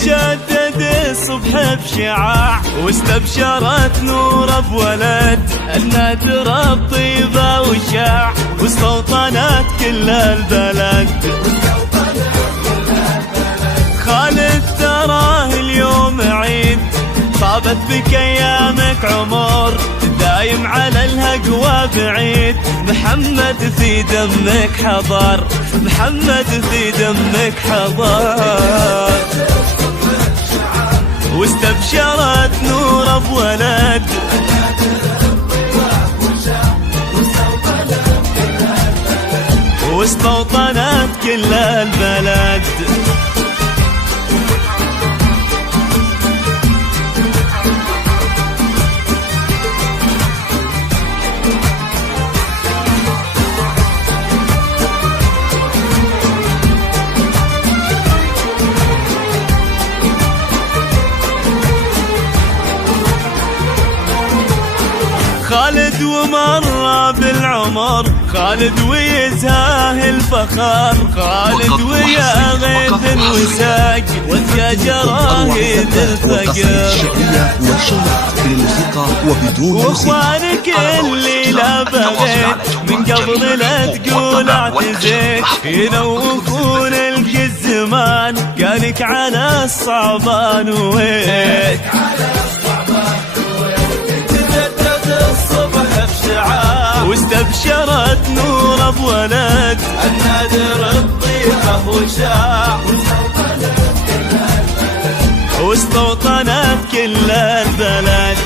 تجدد الصبح بشعاع، واستبشرت نور بولد النادر بطيبة وشاع، واستوطنت كل البلد. خالد تراه اليوم عيد، طابت بك ايامك عمر، دايم على الهقوى بعيد. محمد في دمك حضر، محمد في دمك حضر. واستبشرت نور بولد واستوطنت كل البلد. خالد ومر بالعمر، خالد ويزهاه الفخر، خالد ويا غيث وساق وذيا جراهيد الفقر. واخوانك اللي لا بغيت من قبل لا تقول اعتزيت، ينوفون لك الزمان كانك على الصعبان ويت. واستبشرت نور بولد النادر الطيبة وشاع، واستوطنت كل البلد.